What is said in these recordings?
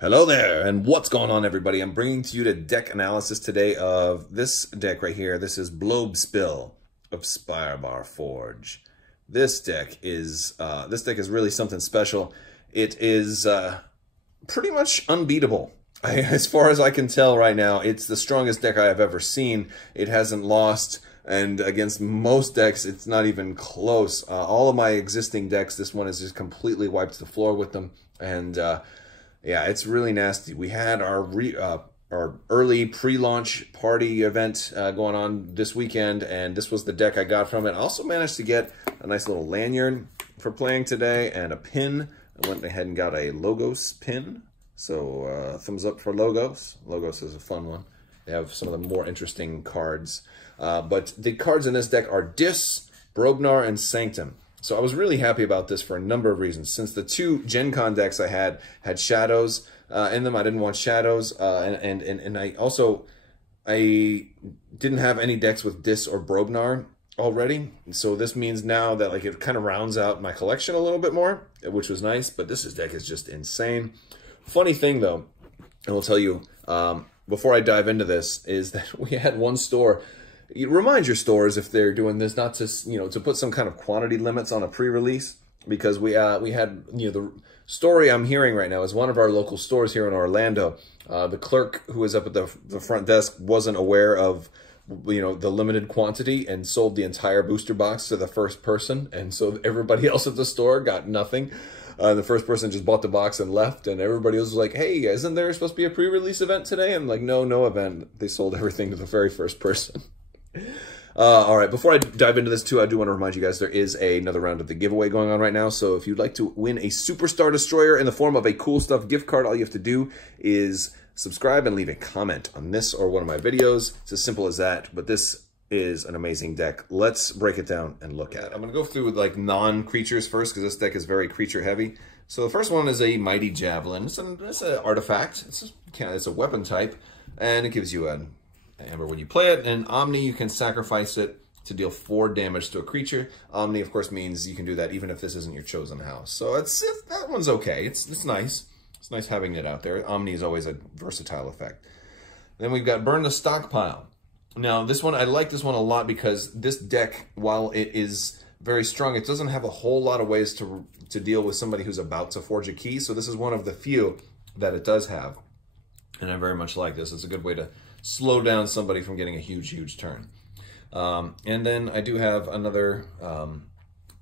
Hello there, and what's going on, everybody? I'm bringing to you the deck analysis today of this deck right here. This is Blosbeville of Spirebarr Forge. This deck is really something special. It is pretty much unbeatable. As far as I can tell right now, it's the strongest deck I have ever seen. It hasn't lost, and against most decks, it's not even close. All of my existing decks, this one has just completely wiped the floor with them, and yeah, it's really nasty. We had our early pre-launch party event going on this weekend, and this was the deck I got from it. I also managed to get a nice little lanyard for playing today and a pin. I went ahead and got a Logos pin. So thumbs up for Logos. Logos is a fun one. They have some of the more interesting cards. But the cards in this deck are Dis, Brobnar, and Sanctum. So I was really happy about this for a number of reasons. Since the two Gen Con decks I had shadows in them, I didn't want shadows. And I didn't have any decks with Dis or Brobnar already. So this means now that like it kind of rounds out my collection a little bit more, which was nice. But this deck is just insane. Funny thing though, and I'll tell you before I dive into this, is that we had one store. You remind your stores if they're doing this not to, to put some kind of quantity limits on a pre-release, because we had, the story I'm hearing right now is one of our local stores here in Orlando. The clerk who was up at the front desk wasn't aware of, the limited quantity and sold the entire booster box to the first person. And so everybody else at the store got nothing. The first person just bought the box and left, and everybody else was like, hey, isn't there supposed to be a pre-release event today? I'm like, no event. They sold everything to the very first person. All right, before I dive into this too, I do want to remind you guys there is another round of the giveaway going on right now. So if you'd like to win a Superstar Destroyer in the form of a Cool Stuff gift card, all you have to do is subscribe and leave a comment on this or one of my videos. It's as simple as that, but this is an amazing deck. Let's break it down and look at it. I'm going to go through with like non-creatures first, because this deck is very creature heavy. So the first one is a Mighty Javelin. It's an artifact. It's a weapon type, and it gives you an Amber when you play it. And Omni, you can sacrifice it to deal 4 damage to a creature. Omni, of course, means you can do that even if this isn't your chosen house. So that one's okay. It's nice. It's nice having it out there. Omni is always a versatile effect. Then we've got Burn the Stockpile. Now, this one, I like this one a lot because this deck, while it is very strong, it doesn't have a whole lot of ways to deal with somebody who's about to forge a key. So this is one of the few that it does have. And I very much like this. It's a good way to slow down somebody from getting a huge turn. And then I do have another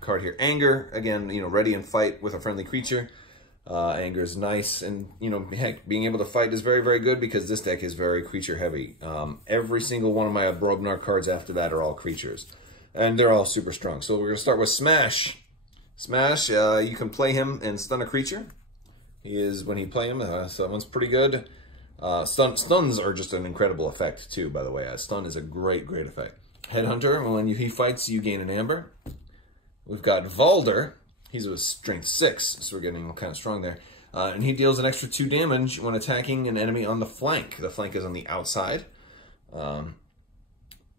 card here. Anger, again, ready and fight with a friendly creature. Anger is nice, and heck, being able to fight is very good because this deck is very creature heavy. Every single one of my Brobnar cards after that are all creatures, and they're all super strong. So we're gonna start with Smash. Smash, you can play him and stun a creature. When you play him, so that one's pretty good. Stuns are just an incredible effect too, by the way. Stun is a great effect. Headhunter, when he fights, you gain an Amber. We've got Valder. He's a strength 6, so we're getting kind of strong there. And he deals an extra 2 damage when attacking an enemy on the flank. The flank is on the outside. And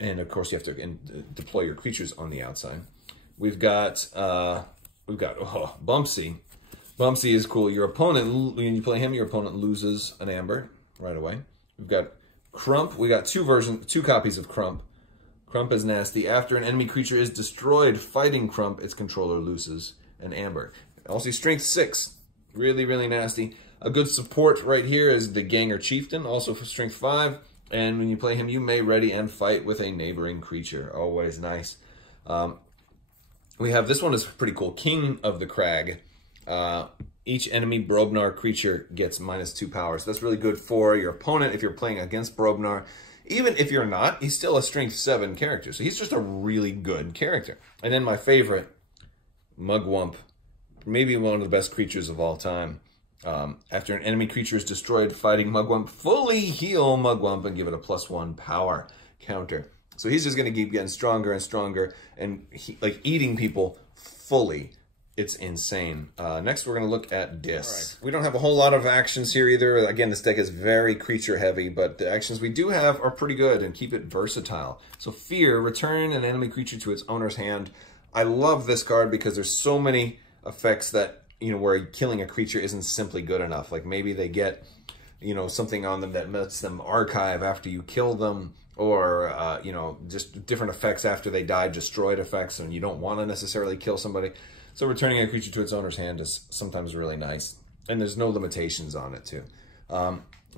of course, you have to deploy your creatures on the outside. We've got Bumpsy. Bumpsy is cool. Your opponent, when you play him, your opponent loses an Amber right away. We've got Crump. We got 2 copies of Crump. Crump is nasty. After an enemy creature is destroyed fighting Crump, its controller loses an Amber. Also strength 6, really nasty. A good support right here is the Ganger Chieftain, also for strength 5. And when you play him, you may ready and fight with a neighboring creature. Always nice. We have, this one is pretty cool, King of the Crag. Each enemy Brobnar creature gets -2 power. So that's really good for your opponent if you're playing against Brobnar. Even if you're not, he's still a strength 7 character. So he's just a really good character. And then my favorite, Mugwump. Maybe one of the best creatures of all time. After an enemy creature is destroyed fighting Mugwump, fully heal Mugwump and give it a +1 power counter. So he's just going to keep getting stronger and stronger, and like eating people fully. It's insane. Next, we're going to look at Dis. Right. We don't have a whole lot of actions here either. Again, this deck is very creature heavy, but the actions we do have are pretty good and keep it versatile. So Fear, return an enemy creature to its owner's hand. I love this card because there's so many effects that you know, where killing a creature isn't simply good enough. Like maybe they get, you know, something on them that lets them archive after you kill them, or, you know, just different effects after they die, destroyed effects, and you don't want to necessarily kill somebody. So returning a creature to its owner's hand is sometimes really nice. And there's no limitations on it, too.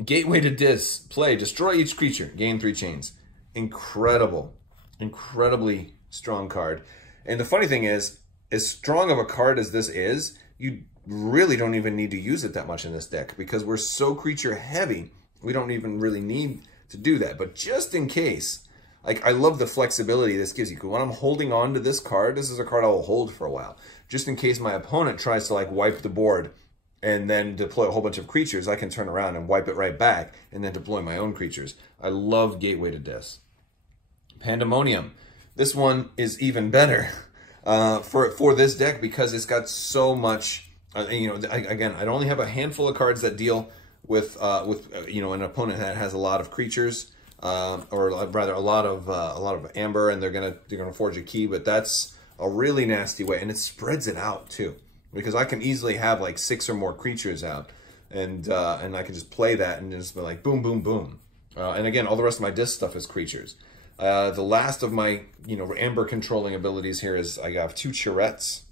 Gateway to Display. Destroy each creature. Gain 3 chains. Incredible. Incredibly strong card. And the funny thing is, as strong of a card as this is, you really don't even need to use it that much in this deck, because we're so creature heavy, we don't even really need to do that. But just in case, like, I love the flexibility this gives you. When I'm holding on to this card, this is a card I will hold for a while. Just in case my opponent tries to, like, wipe the board and then deploy a whole bunch of creatures, I can turn around and wipe it right back and then deploy my own creatures. I love Gateway to Dis. Pandemonium. This one is even better for this deck because it's got so much. You know, again, I only have a handful of cards that deal with you know, an opponent that has a lot of creatures, or rather a lot of amber, and they're gonna forge a key. But that's a really nasty way, and it spreads it out too, because I can easily have like 6 or more creatures out, and I can just play that and just be like boom, boom, boom. And again, all the rest of my disc stuff is creatures. The last of my, you know, amber controlling abilities here is I have 2 Churettes,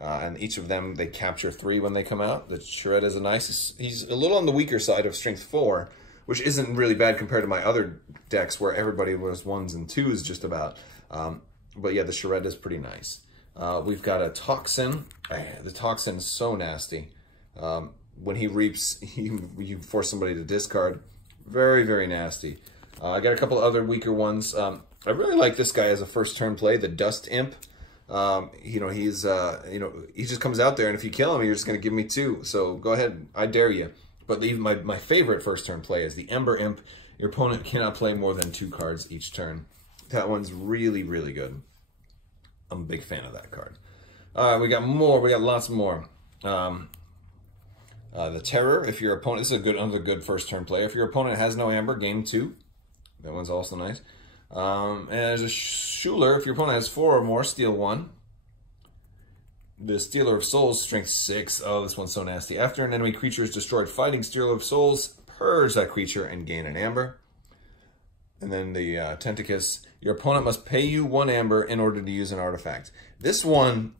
and each of them, they capture 3 when they come out. The Churette is he's a little on the weaker side of strength 4, which isn't really bad compared to my other decks where everybody was 1s and 2s just about. But yeah, the Churette is pretty nice. We've got a Toxin. The Toxin is so nasty. When he reaps, you force somebody to discard. Very, very nasty. I got a couple other weaker ones. I really like this guy as a first turn play, the Dust Imp. You know, he's you know, he just comes out there, and if you kill him, you're just going to give me 2. So go ahead, I dare you. But even my favorite first turn play is the Ember Imp. Your opponent cannot play more than 2 cards each turn. That one's really, really good. I'm a big fan of that card. We got more. We got lots more. The Terror. If your opponent, this is another good first turn play. If your opponent has no amber, gain 2. That one's also nice. And there's a Schuler. If your opponent has 4 or more, steal 1. The Stealer of Souls, strength 6. Oh, this one's so nasty. After an enemy creature is destroyed fighting Stealer of Souls, purge that creature and gain an amber. And then the Tentacus. Your opponent must pay you 1 amber in order to use an artifact. This one,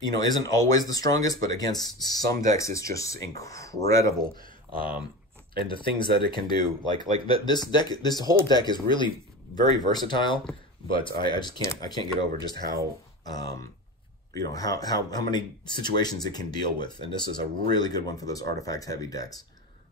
you know, isn't always the strongest, but against some decks, it's just incredible. And the things that it can do, like this whole deck is really very versatile. But I just can't get over just how you know, how many situations it can deal with. And this is a really good one for those artifact heavy decks.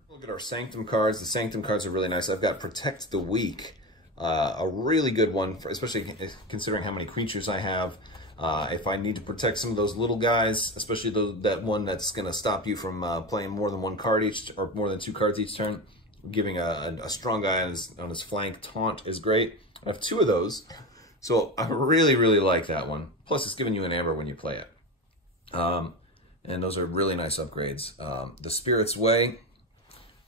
Look at our Sanctum cards. The Sanctum cards are really nice. I've got Protect the Weak, a really good one, for, especially considering how many creatures I have. If I need to protect some of those little guys, especially that one that's going to stop you from playing more than 1 card each, or more than 2 cards each turn, giving a strong guy on his flank taunt is great. I have 2 of those, so I really, really like that one. Plus, it's giving you an amber when you play it. And those are really nice upgrades. The Spirit's Way.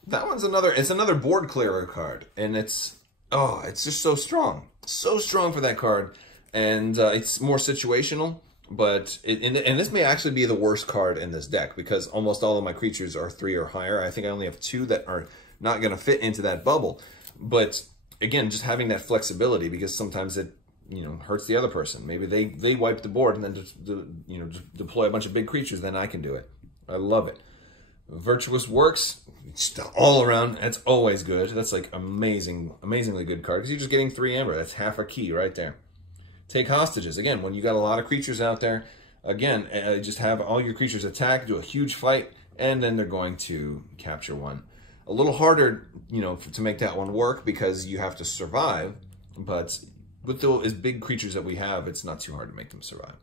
That one's another board clearer card, and it's just so strong. So strong for that card. And it's more situational, but and this may actually be the worst card in this deck, because almost all of my creatures are 3 or higher. I think I only have 2 that are not going to fit into that bubble. But again, just having that flexibility, because sometimes it, you know, hurts the other person. Maybe they wipe the board and then just, you know, just deploy a bunch of big creatures. Then I can do it. I love it. Virtuous Works, just all around. That's always good. That's like amazingly good card, because you're just getting 3 amber. That's half a key right there. Take Hostages. Again, when you got a lot of creatures out there, again, just have all your creatures attack, do a huge fight, and then they're going to capture 1. A little harder, you know, to make that one work, because you have to survive, but with those big creatures that we have, it's not too hard to make them survive.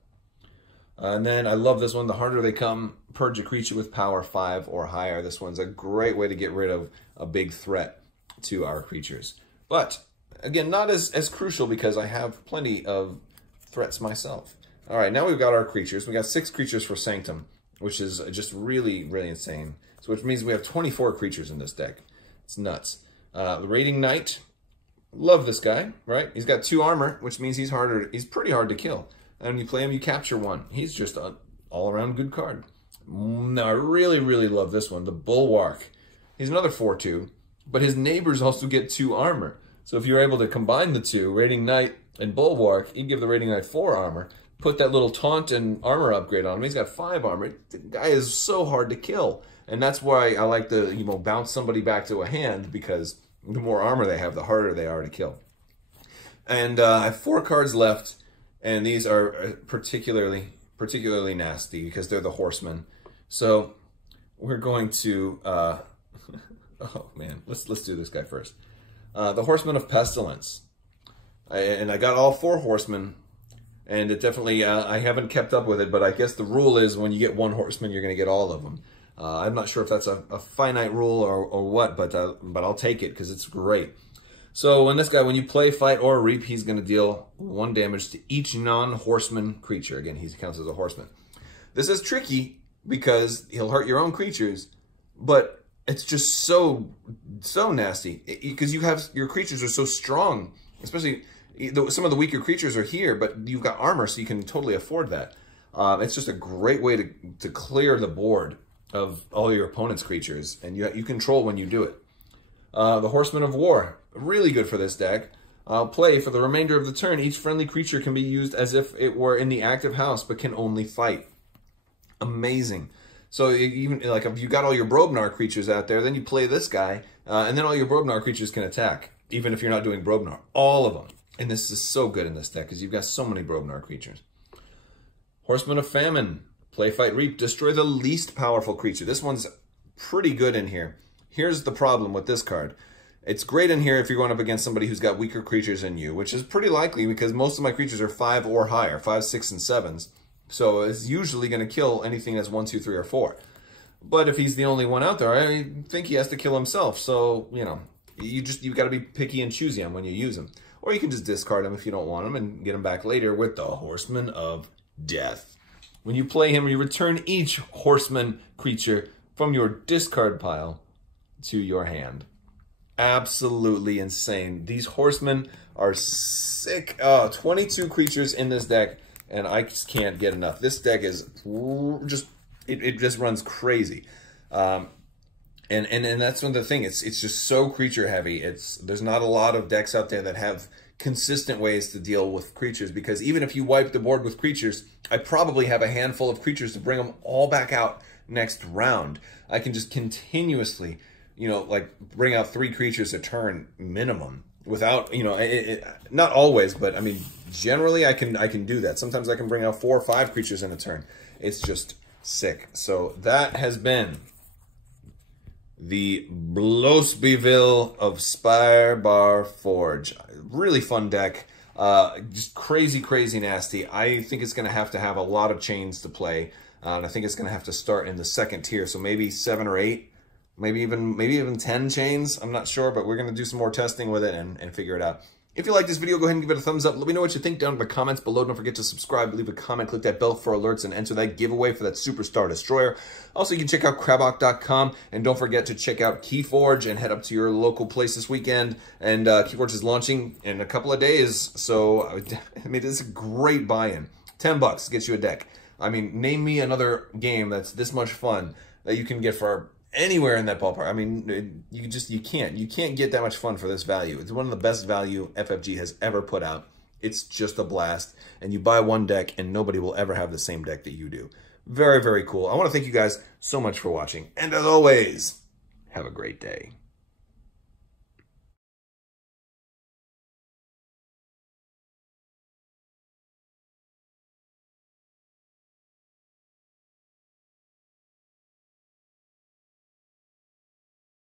And then I love this one. The Harder They Come, purge a creature with power 5 or higher. This one's a great way to get rid of a big threat to our creatures. But again, not as crucial, because I have plenty of threats myself. All right, now we've got our creatures. We got 6 creatures for Sanctum, which is just really, really insane. So which means we have 24 creatures in this deck. It's nuts. The Raiding Knight. Love this guy, right? He's got 2 armor, which means he's pretty hard to kill. And when you play him, you capture 1. He's just an all-around good card. Now, I really, really love this one, the Bulwark. He's another 4/2, but his neighbors also get 2 armor. So if you're able to combine the two, Raiding Knight and Bulwark, you give the Raiding Knight 4 armor, put that little taunt and armor upgrade on him. He's got 5 armor. The guy is so hard to kill. And that's why I like to, bounce somebody back to a hand, because the more armor they have, the harder they are to kill. And I have 4 cards left, and these are particularly nasty because they're the Horsemen. So we're going to, oh man, let's do this guy first. The Horsemen of Pestilence. And I got all 4 Horsemen, and it definitely, I haven't kept up with it, but I guess the rule is when you get 1 Horseman, you're going to get all of them. I'm not sure if that's a finite rule or what, but I'll take it because it's great. So when you play, fight, or reap, he's going to deal 1 damage to each non-horseman creature. Again, he counts as a horseman. This is tricky because he'll hurt your own creatures, but it's just so nasty because your creatures are so strong, especially some of the weaker creatures are here, but you've got armor, so you can totally afford that. It's just a great way to clear the board of all your opponent's creatures, and you control when you do it. The Horsemen of War, really good for this deck. Play for the remainder of the turn. Each friendly creature can be used as if it were in the active house, but can only fight. Amazing. So even like if you got all your Brobnar creatures out there, then you play this guy, and then all your Brobnar creatures can attack, even if you're not doing Brobnar. All of them. And this is so good in this deck because you've got so many Brobnar creatures. Horsemen of Famine. Play, fight, reap. Destroy the least powerful creature. This one's pretty good in here. Here's the problem with this card. It's great in here if you're going up against somebody who's got weaker creatures than you, which is pretty likely because most of my creatures are 5 or higher, 5, 6, and 7s. So it's usually going to kill anything that's 1, 2, 3, or 4. But if he's the only one out there, I think he has to kill himself. So, you've got to be picky and choosy on when you use him. Or you can just discard him if you don't want him and get him back later with the Horseman of Death. When you play him, you return each Horseman creature from your discard pile to your hand. Absolutely insane. These Horsemen are sick. 22 creatures in this deck, and I just can't get enough. This deck is just, it just runs crazy. And that's one of the things. It's just so creature heavy. There's not a lot of decks out there that have consistent ways to deal with creatures, because even if you wipe the board with creatures, I probably have a handful of creatures to bring them all back out next round. I can just continuously, like bring out 3 creatures a turn minimum without, not always, but I mean, generally I can do that. Sometimes I can bring out 4 or 5 creatures in a turn. It's just sick. So that has been the Blosbeville of Spirebarr Forge. Really fun deck. Just crazy, crazy nasty. I think it's going to have a lot of chains to play. And I think it's going to have to start in the 2nd tier. So maybe 7 or 8, maybe even 10 chains. I'm not sure, but we're going to do some more testing with it and figure it out. If you like this video, go ahead and give it a thumbs up. Let me know what you think down in the comments below. Don't forget to subscribe, leave a comment, click that bell for alerts, and enter that giveaway for that Superstar Destroyer. Also, you can check out Crabbok.com, and don't forget to check out KeyForge and head up to your local place this weekend. And KeyForge is launching in a couple of days, so I mean, it's a great buy-in. $10 gets you a deck. I mean, name me another game that's this much fun that you can get for anywhere in that ballpark. I mean, you can't get that much fun for this value. It's one of the best value FFG has ever put out. It's just a blast, and you buy one deck and nobody will ever have the same deck that you do. Very, very cool. I want to thank you guys so much for watching, and as always, have a great day.